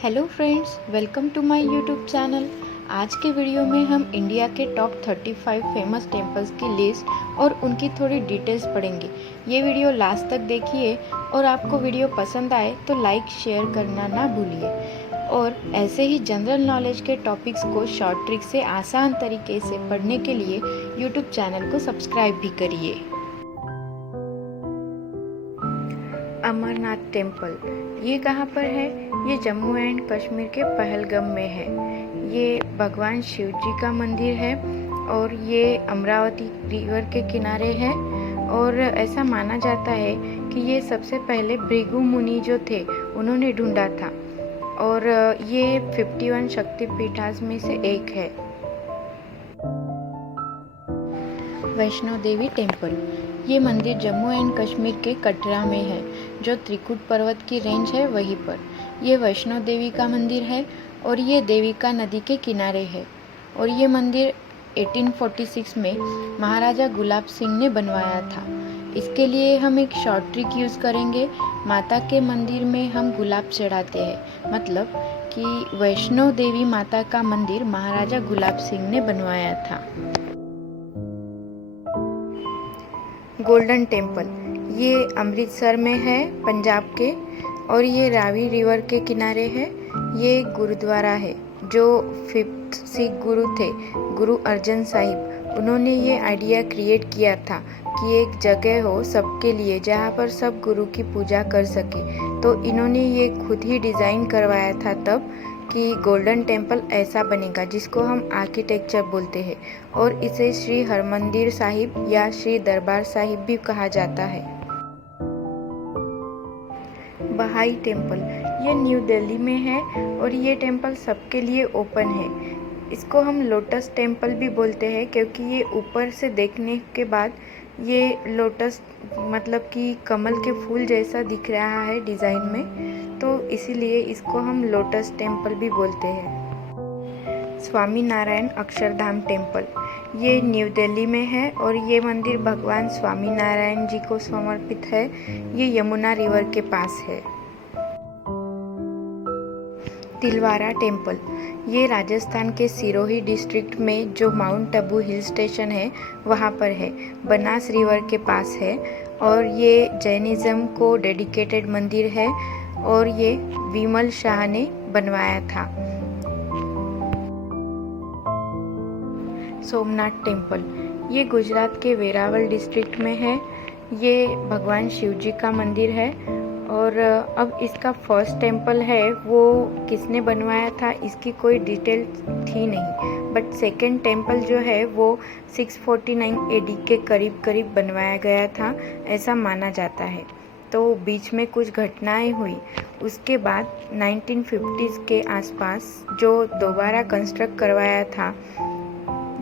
Hello friends, welcome to my YouTube channel. आज के video में हम इंडिया के टॉप 35 फेमस टेम्पल्स की लिस्ट और उनकी थोड़ी डिटेल्स पढ़ेंगे। ये वीडियो लास्ट तक देखिए और आपको वीडियो पसंद आए तो लाइक शेयर करना ना भूलिए। और ऐसे ही जनरल नॉलेज के टॉपिक्स को शॉर्ट ट्रिक से आसान तरीके से पढ़ने के लिए यूट्यूब चैनल को सब्सक्राइब भी करिए। अमरनाथ टेम्पल ये कहाँ पर है? ये जम्मू एंड कश्मीर के पहलगाम में है। ये भगवान शिव जी का मंदिर है और ये अमरावती रिवर के किनारे है। और ऐसा माना जाता है कि ये सबसे पहले भृगु मुनि जो थे उन्होंने ढूंढा था और ये 51 शक्तिपीठास में से एक है। वैष्णो देवी टेम्पल ये मंदिर जम्मू एंड कश्मीर के कटरा में है, जो त्रिकुट पर्वत की रेंज है वहीं पर। ये वैष्णो देवी का मंदिर है और ये देविका नदी के किनारे है। और ये मंदिर 1846 में महाराजा गुलाब सिंह ने बनवाया था। इसके लिए हम एक शॉर्ट ट्रिक यूज़ करेंगे। माता के मंदिर में हम गुलाब चढ़ाते हैं, मतलब कि वैष्णो देवी माता का मंदिर महाराजा गुलाब सिंह ने बनवाया था। गोल्डन टेम्पल ये अमृतसर में है, पंजाब के, और ये रावी रिवर के किनारे है। ये गुरुद्वारा है जो 5th सिख गुरु थे, गुरु अर्जन साहिब। उन्होंने ये आइडिया क्रिएट किया था कि एक जगह हो सबके लिए जहाँ पर सब गुरु की पूजा कर सके। तो इन्होंने ये खुद ही डिज़ाइन करवाया था तब कि गोल्डन टेम्पल ऐसा बनेगा, जिसको हम आर्किटेक्चर बोलते हैं। और इसे श्री हरमंदिर साहिब या श्री दरबार साहिब भी कहा जाता है। बहाई टेम्पल ये न्यू दिल्ली में है और ये टेम्पल सबके लिए ओपन है। इसको हम लोटस टेम्पल भी बोलते हैं क्योंकि ये ऊपर से देखने के बाद ये लोटस मतलब कि कमल के फूल जैसा दिख रहा है डिज़ाइन में, तो इसीलिए इसको हम लोटस टेम्पल भी बोलते हैं। स्वामी नारायण अक्षरधाम टेम्पल ये न्यू दिल्ली में है और ये मंदिर भगवान स्वामी नारायण जी को समर्पित है। ये यमुना रिवर के पास है। तिलवारा टेम्पल ये राजस्थान के सिरोही डिस्ट्रिक्ट में जो माउंट आबू हिल स्टेशन है वहाँ पर है, बनास रिवर के पास है। और ये जैनिज़्म को डेडिकेटेड मंदिर है और ये विमल शाह ने बनवाया था। सोमनाथ टेम्पल ये गुजरात के वेरावल डिस्ट्रिक्ट में है। ये भगवान शिव जी का मंदिर है। और अब इसका फर्स्ट टेम्पल है वो किसने बनवाया था इसकी कोई डिटेल थी नहीं, बट सेकंड टेम्पल जो है वो 649 AD के करीब करीब बनवाया गया था, ऐसा माना जाता है। तो बीच में कुछ घटनाएं हुई, उसके बाद 1950s के आसपास जो दोबारा कंस्ट्रक्ट करवाया था,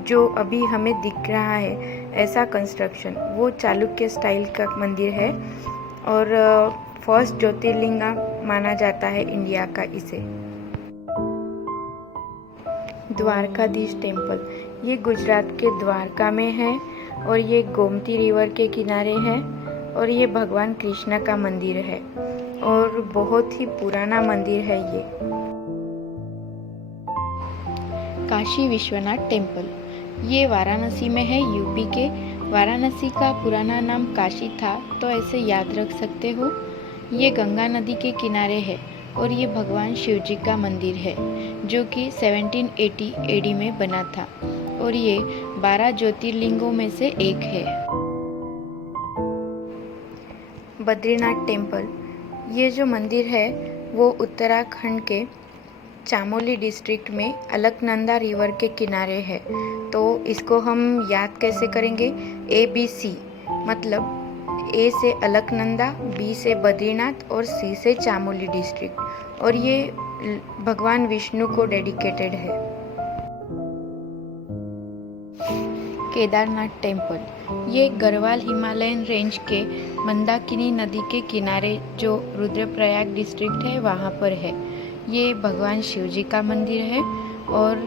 जो अभी हमें दिख रहा है ऐसा कंस्ट्रक्शन, वो चालुक्य स्टाइल का मंदिर है और फर्स्ट ज्योतिर्लिंग माना जाता है इंडिया का इसे। द्वारकाधीश टेम्पल ये गुजरात के द्वारका में है और ये गोमती रिवर के किनारे है और ये भगवान कृष्ण का मंदिर है और बहुत ही पुराना मंदिर है ये। काशी विश्वनाथ टेम्पल ये वाराणसी में है, यूपी के। वाराणसी का पुराना नाम काशी था, तो ऐसे याद रख सकते हो। ये गंगा नदी के किनारे है और ये भगवान शिव जी का मंदिर है जो कि 1780 AD में बना था और ये 12 ज्योतिर्लिंगों में से एक है। बद्रीनाथ टेम्पल ये जो मंदिर है वो उत्तराखंड के चामोली डिस्ट्रिक्ट में अलकनंदा रिवर के किनारे है। तो इसको हम याद कैसे करेंगे? ABC, मतलब A से अलकनंदा, B से बद्रीनाथ और C से चामोली डिस्ट्रिक्ट। और ये भगवान विष्णु को डेडिकेटेड है। केदारनाथ टेम्पल ये गढ़वाल हिमालयन रेंज के मंदाकिनी नदी के किनारे जो रुद्रप्रयाग डिस्ट्रिक्ट है वहाँ पर है। ये भगवान शिव जी का मंदिर है और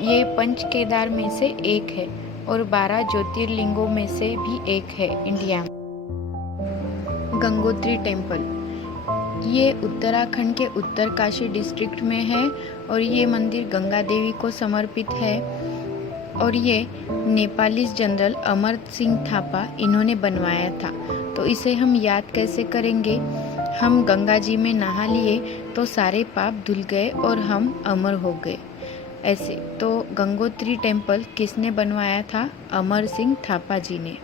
ये पंच केदार में से एक है और 12 ज्योतिर्लिंगों में से भी एक है इंडिया में। गंगोत्री टेम्पल ये उत्तराखंड के उत्तरकाशी डिस्ट्रिक्ट में है और ये मंदिर गंगा देवी को समर्पित है। और ये नेपाली जनरल अमर सिंह थापा इन्होंने बनवाया था। तो इसे हम याद कैसे करेंगे? हम गंगा जी में नहा लिए तो सारे पाप धुल गए और हम अमर हो गए। ऐसे तो गंगोत्री टेम्पल किसने बनवाया था? अमर सिंह थापा जी ने।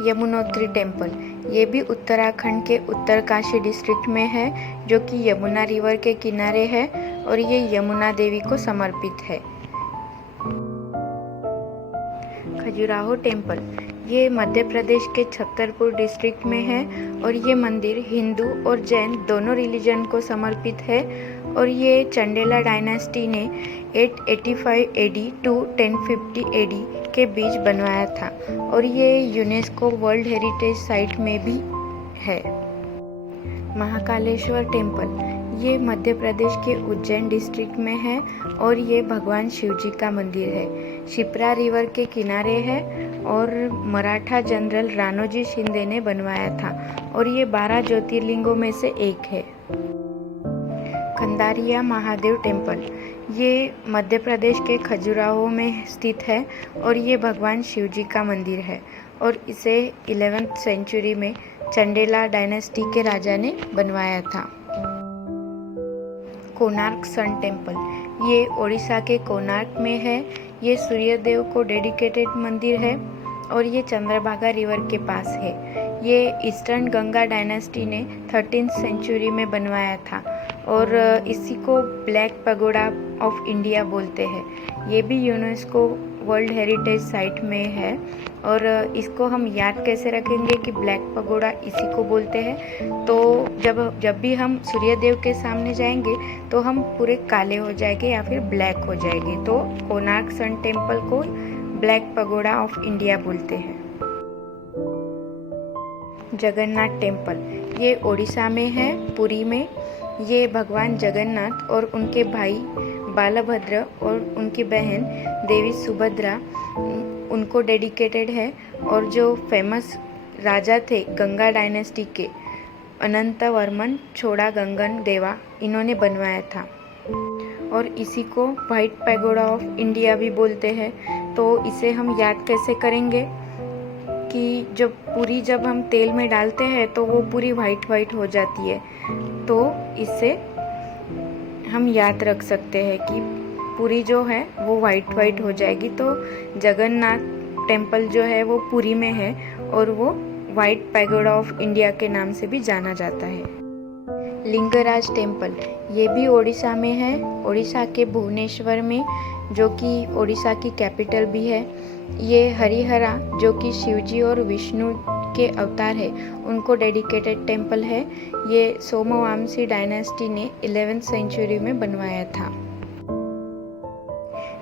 यमुनोत्री टेम्पल, ये भी उत्तराखंड के उत्तरकाशी डिस्ट्रिक्ट में है, जो कि यमुना रिवर के किनारे है और ये यमुना देवी को समर्पित है। खजुराहो टेम्पल, ये मध्य प्रदेश के छतरपुर डिस्ट्रिक्ट में है और ये मंदिर हिंदू और जैन दोनों रिलीजन को समर्पित है और ये चंडेला डायनेस्टी ने 885 एडी टू 1050 एडी के बीच बनवाया था और ये यूनेस्को वर्ल्ड हेरिटेज साइट में भी है। महाकालेश्वर टेम्पल, ये मध्य प्रदेश के उज्जैन डिस्ट्रिक्ट में है और ये भगवान शिव जी का मंदिर है। शिप्रा रिवर के किनारे है और मराठा जनरल राणोजी शिंदे ने बनवाया था और ये 12 ज्योतिर्लिंगों में से एक है। खंडारिया महादेव टेम्पल, ये मध्य प्रदेश के खजुराहो में स्थित है और ये भगवान शिव जी का मंदिर है और इसे 11th सेंचुरी में चंडेला डायनेस्टी के राजा ने बनवाया था। कोणार्क सन टेम्पल, ये ओडिशा के कोणार्क में है। ये सूर्यदेव को डेडिकेटेड मंदिर है और ये चंद्रभागा रिवर के पास है। ये ईस्टर्न गंगा डायनेस्टी ने 13th सेंचुरी में बनवाया था और इसी को ब्लैक पगोडा ऑफ इंडिया बोलते हैं। ये भी यूनेस्को वर्ल्ड हेरिटेज साइट में है और इसको हम याद कैसे रखेंगे कि ब्लैक पगोडा इसी को बोलते हैं? तो जब भी हम सूर्यदेव के सामने जाएंगे तो हम पूरे काले हो जाएंगे या फिर ब्लैक हो जाएंगे। तो कोणार्क सन टेम्पल को ब्लैक पगोडा ऑफ इंडिया बोलते हैं। जगन्नाथ टेम्पल, ये ओडिशा में है, पुरी में। ये भगवान जगन्नाथ और उनके भाई बालभद्र और उनकी बहन देवी सुभद्रा उनको डेडिकेटेड है और जो फेमस राजा थे गंगा डायनेस्टी के अनंतवर्मन छोड़ा गंगन देवा इन्होंने बनवाया था और इसी को वाइट पैगोडा ऑफ इंडिया भी बोलते हैं। तो इसे हम याद कैसे करेंगे कि जब हम तेल में डालते हैं तो वो पूरी वाइट हो जाती है। तो इससे हम याद रख सकते हैं कि पुरी जो है वो वाइट हो जाएगी। तो जगन्नाथ टेम्पल जो है वो पुरी में है और वो वाइट पैगोडा ऑफ इंडिया के नाम से भी जाना जाता है। लिंगराज टेम्पल, ये भी ओडिशा में है, ओडिशा के भुवनेश्वर में, जो कि ओडिशा की कैपिटल भी है। ये हरिहरा जो कि शिवजी और विष्णु के अवतार है उनको डेडिकेटेड टेम्पल है। ये सोमवंशी डायनेस्टी ने 11th सेंचुरी में बनवाया था।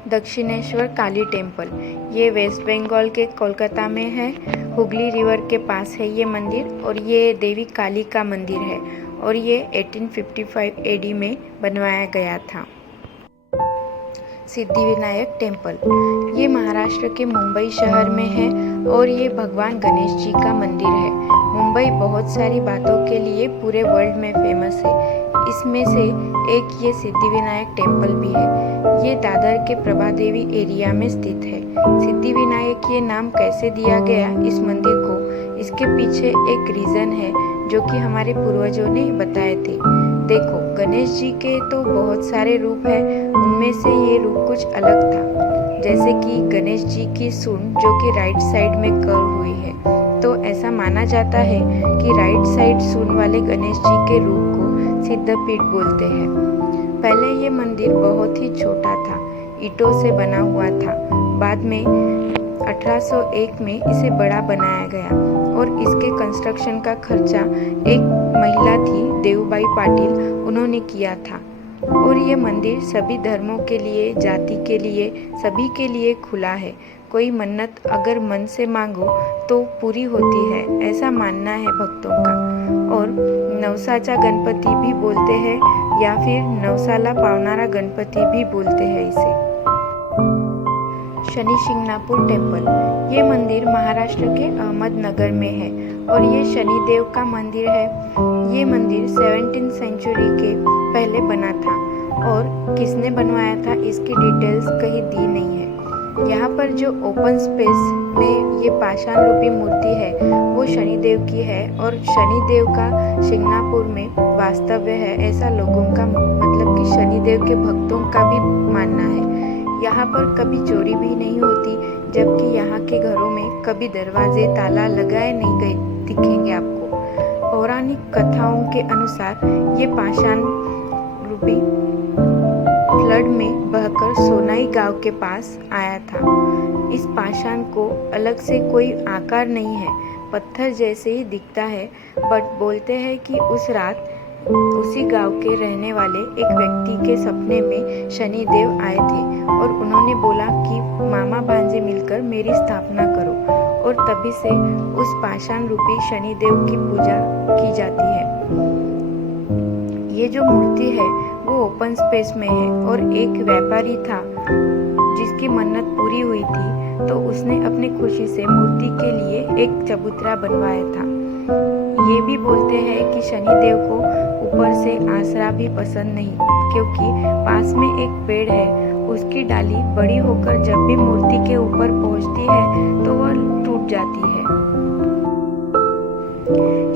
दक्षिणेश्वर काली टेम्पल, ये वेस्ट बंगाल के कोलकाता में है, हुगली रिवर के पास है ये मंदिर और ये देवी काली का मंदिर है और ये 1855 एडी में बनवाया गया था। सिद्धिविनायक टेम्पल, ये महाराष्ट्र के मुंबई शहर में है और ये भगवान गणेश जी का मंदिर है। मुंबई बहुत सारी बातों के लिए पूरे वर्ल्ड में फेमस है, इसमें से एक ये सिद्धिविनायक टेम्पल भी है। ये दादर के प्रभादेवी एरिया में स्थित है। सिद्धिविनायक ये नाम कैसे दिया गया इस मंदिर को, इसके पीछे एक रीज़न है जो कि हमारे पूर्वजों ने बताए थे। देखो, गणेश जी के तो बहुत सारे रूप हैं, उनमें से ये रूप कुछ अलग था, जैसे कि गणेश जी की सूंड जो कि राइट साइड में कर्व हुई है। तो ऐसा माना जाता है कि राइट साइड सूंड वाले गणेश जी के रूप को सिद्धपीठ बोलते हैं। पहले ये मंदिर बहुत ही छोटा था, ईंटों से बना हुआ था। बाद में 1801 में इसे बड़ा बनाया गया और इसके कंस्ट्रक्शन का खर्चा एक महिला थी देवबाई पाटिल, उन्होंने किया था। और ये मंदिर सभी धर्मों के लिए, जाति के लिए, सभी के लिए खुला है। कोई मन्नत अगर मन से मांगो तो पूरी होती है, ऐसा मानना है भक्तों का। और नवसाचा गणपति भी बोलते हैं या फिर नवसाला पावनारा गणपति भी बोलते हैं इसे। शनि शिंगणापुर टेम्पल, ये मंदिर महाराष्ट्र के अहमदनगर में है और ये शनिदेव का मंदिर है। ये मंदिर 17th सेंचुरी के पहले बना था और किसने बनवाया था इसकी डिटेल्स कहीं दी नहीं है। यहाँ पर जो ओपन स्पेस में ये पाषाण रूपी मूर्ति है वो शनिदेव की है और शनिदेव का शिंगणापुर में वास्तव्य है, ऐसा लोगों का मतलब कि शनिदेव के भक्तों का भी मानना है। यहाँ पर कभी चोरी भी नहीं होती, जबकि यहाँ के घरों में कभी दरवाजे ताला लगाए नहीं गए दिखेंगे आपको। पौराणिक कथाओं के अनुसार ये पाषाण रूपी फ्लड में बहकर सोनाई गांव के पास आया था। इस पाषाण को अलग से कोई आकार नहीं है, पत्थर जैसे ही दिखता है, बट बोलते हैं कि उस रात उसी गांव के रहने वाले एक व्यक्ति के सपने में शनिदेव आए थे और उन्होंने बोला कि मामा भांजे मिलकर मेरी स्थापना करो, और तभी से उस पाषाण रूपी शनिदेव की पूजा की जाती है। ये जो मूर्ति है वो ओपन स्पेस में है और एक व्यापारी था जिसकी मन्नत पूरी हुई थी, तो उसने अपनी खुशी से मूर्ति के लिए एक चबूतरा बनवाया था। ये भी बोलते हैं कि शनिदेव को ऊपर से आसरा भी पसंद नहीं, क्योंकि पास में एक पेड़ है, उसकी डाली बड़ी होकर जब भी मूर्ति के ऊपर पहुंचती है तो वह टूट जाती है।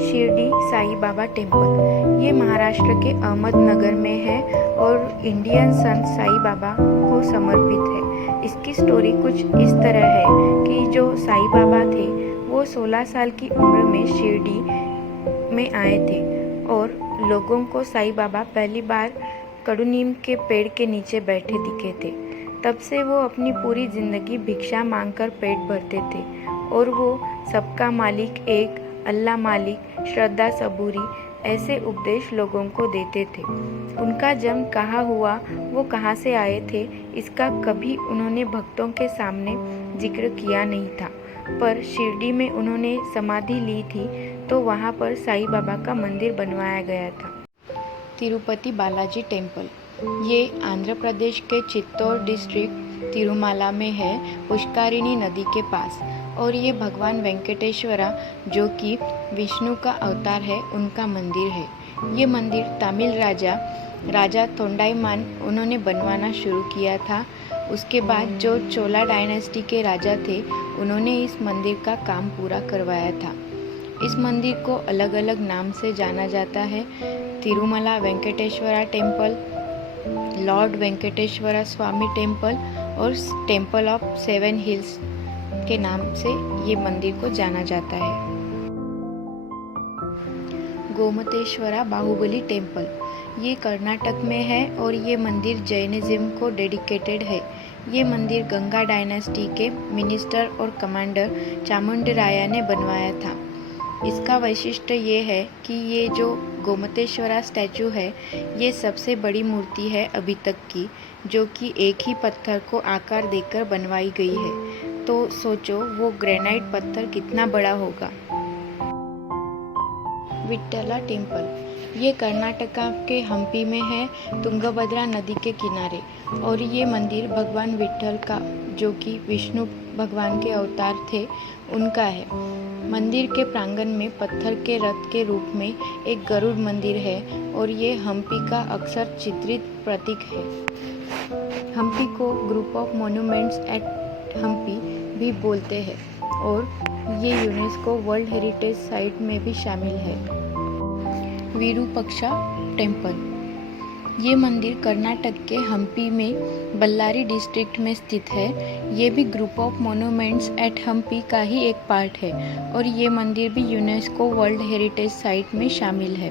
शिरडी साई बाबा टेम्पल, ये महाराष्ट्र के अहमदनगर में है और इंडियन संत साई बाबा को समर्पित है। इसकी स्टोरी कुछ इस तरह है कि जो साई बाबा थे वो 16 साल की उम्र में शिरडी में आए थे और लोगों को साई बाबा पहली बार कड़ू नीम के पेड़ के नीचे बैठे दिखे थे। तब से वो अपनी पूरी जिंदगी भिक्षा मांगकर पेट भरते थे और वो सबका मालिक एक, अल्लाह मालिक, श्रद्धा सबूरी, ऐसे उपदेश लोगों को देते थे। उनका जन्म कहाँ हुआ, वो कहाँ से आए थे, इसका कभी उन्होंने भक्तों के सामने जिक्र किया नहीं था, पर शिरडी में उन्होंने समाधि ली थी तो वहाँ पर साई बाबा का मंदिर बनवाया गया था। तिरुपति बालाजी टेम्पल, ये आंध्र प्रदेश के चित्तौड़ डिस्ट्रिक्ट तिरुमाला में है, पुष्करिणी नदी के पास, और ये भगवान वेंकटेश्वरा जो कि विष्णु का अवतार है उनका मंदिर है। ये मंदिर तमिल राजा तोंडाईमान उन्होंने बनवाना शुरू किया था। उसके बाद जो चोला डायनेस्टी के राजा थे उन्होंने इस मंदिर का काम पूरा करवाया था। इस मंदिर को अलग अलग नाम से जाना जाता है, तिरुमला वेंकटेश्वरा टेम्पल, लॉर्ड वेंकटेश्वरा स्वामी टेम्पल और टेम्पल ऑफ 7 हिल्स के नाम से ये मंदिर को जाना जाता है। गोमतेश्वरा बाहुबली टेम्पल, ये कर्नाटक में है और ये मंदिर जैनिज्म को डेडिकेटेड है। ये मंदिर गंगा डायनेस्टी के मिनिस्टर और कमांडर चामुंडराया ने बनवाया था। इसका वैशिष्ट्य ये है कि ये जो गोमतेश्वरा स्टैचू है ये सबसे बड़ी मूर्ति है अभी तक की, जो कि एक ही पत्थर को आकार देकर बनवाई गई है। तो सोचो वो ग्रेनाइट पत्थर कितना बड़ा होगा। विट्ठला टेम्पल, ये कर्नाटका के हम्पी में है, तुंगभद्रा नदी के किनारे, और ये मंदिर भगवान विट्ठल का, जो कि विष्णु भगवान के अवतार थे, उनका है। मंदिर के प्रांगण में पत्थर के रथ के रूप में एक गरुड़ मंदिर है और ये हम्पी का अक्सर चित्रित प्रतीक है। हम्पी को group of monuments at Hampi भी बोलते हैं और ये यूनेस्को वर्ल्ड हेरिटेज साइट में भी शामिल है। विरूपक्षा टेम्पल, ये मंदिर कर्नाटक के हम्पी में बल्लारी डिस्ट्रिक्ट में स्थित है। ये भी group of monuments at Hampi का ही एक पार्ट है और ये मंदिर भी यूनेस्को वर्ल्ड हेरिटेज साइट में शामिल है।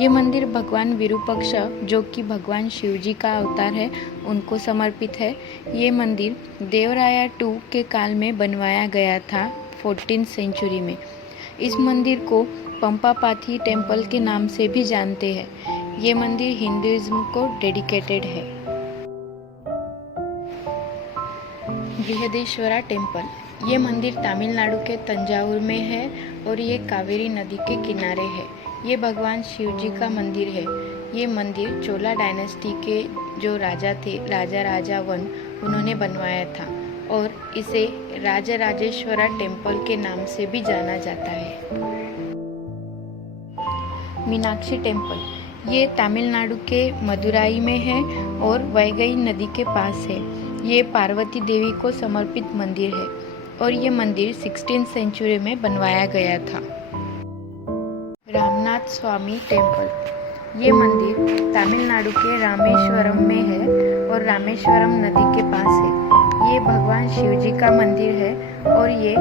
ये मंदिर भगवान विरूपक्षा, जो कि भगवान शिवजी का अवतार है, उनको समर्पित है। ये मंदिर देवराया II के काल में बनवाया गया था 14th सेंचुरी में। इस मंदिर को पंपापाथी टेम्पल के नाम से भी जानते हैं। ये मंदिर हिंदुइज्म को डेडिकेटेड है। बृहदेश्वरा टेम्पल, ये मंदिर तमिलनाडु के तंजावुर में है और ये कावेरी नदी के किनारे है। ये भगवान शिवजी का मंदिर है। ये मंदिर चोला डायनेस्टी के जो राजा थे, राजा 1, उन्होंने बनवाया था और इसे राजराजेश्वरा टेम्पल के नाम से भी जाना जाता है। मीनाक्षी टेम्पल। ये तमिलनाडु के मदुराई में है और वैगई नदी के पास है। ये पार्वती देवी को समर्पित मंदिर है और ये मंदिर 16th सेंचुरी में बनवाया गया था। रामनाथ स्वामी टेम्पल। ये मंदिर तमिलनाडु के रामेश्वरम में है और रामेश्वरम नदी के पास है। ये भगवान शिव जी का मंदिर है और ये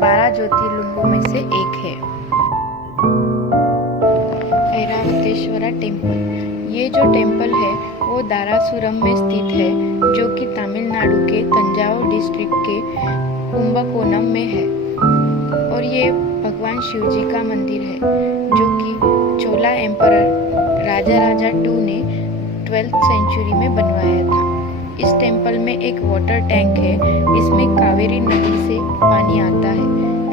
12 ज्योतिर्लिंगों में से एक है। ऐरावतेश्वरा टेम्पल। ये जो टेम्पल है वो दारासुरम में स्थित है, जो कि तमिलनाडु के तंजावुर डिस्ट्रिक्ट के कुंभकोणम में है और ये भगवान शिव जी का मंदिर है, जो कि चोला एम्परर राजा 2 ने 12th सेंचुरी में बनवाया था। इस टेम्पल में एक वाटर टैंक है। इसमें कावेरी नदी से पानी आता है।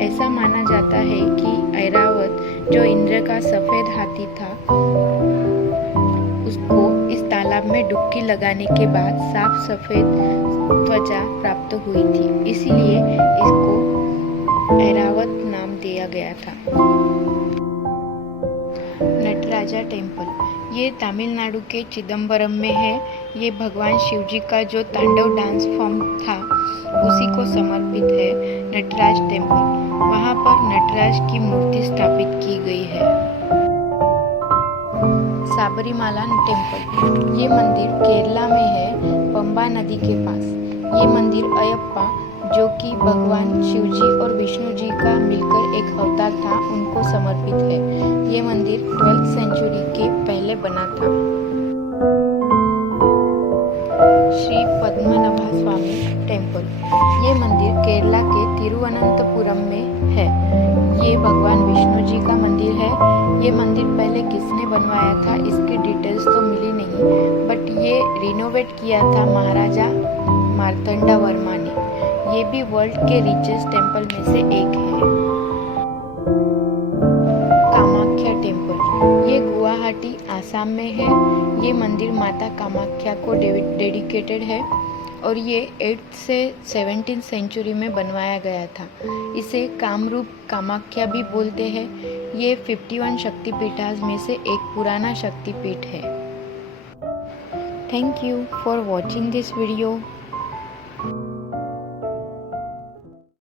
ऐसा माना जाता है कि ऐरावत जो इंद्र का सफेद हाथी था, उसको इस तालाब में डुबकी लगाने के बाद साफ सफेद त्वचा प्राप्त हुई थी, इसलिए इसको ऐरावत नाम दिया गया था। नटराजा टेम्पल। ये तमिलनाडु के चिदम्बरम में है। ये भगवान शिव जी का जो तांडव डांस फॉर्म था उसी को समर्पित है। नटराज टेम्पल, वहाँ पर नटराज की मूर्ति स्थापित की गई है। साबरीमाला टेम्पल। ये मंदिर केरला में है, पंबा नदी के पास। ये मंदिर अयप्पा, जो कि भगवान शिव जी और विष्णु जी का मिलकर एक अवतार था, उनको समर्पित है। ये मंदिर 12th सेंचुरी के पहले बना था। श्री पद्मनाभा स्वामी टेम्पल। ये मंदिर केरला के तिरुवनंतपुरम में है। ये भगवान विष्णु जी का मंदिर है। ये मंदिर पहले किसने बनवाया था इसकी डिटेल्स तो मिली नहीं, बट ये रिनोवेट किया था महाराजा मार्तंडा वर्मा ने। ये भी वर्ल्ड के रिचेस्ट टेम्पल में से एक है। कामाख्या टेम्पल। ये गुवाहाटी आसाम में है। ये मंदिर माता कामाख्या को डेडिकेटेड है और ये 8th से 17th सेंचुरी में बनवाया गया था। इसे कामरूप कामाख्या भी बोलते हैं। ये 51 शक्तिपीठास में से एक पुराना शक्तिपीठ है। Thank you for watching this video.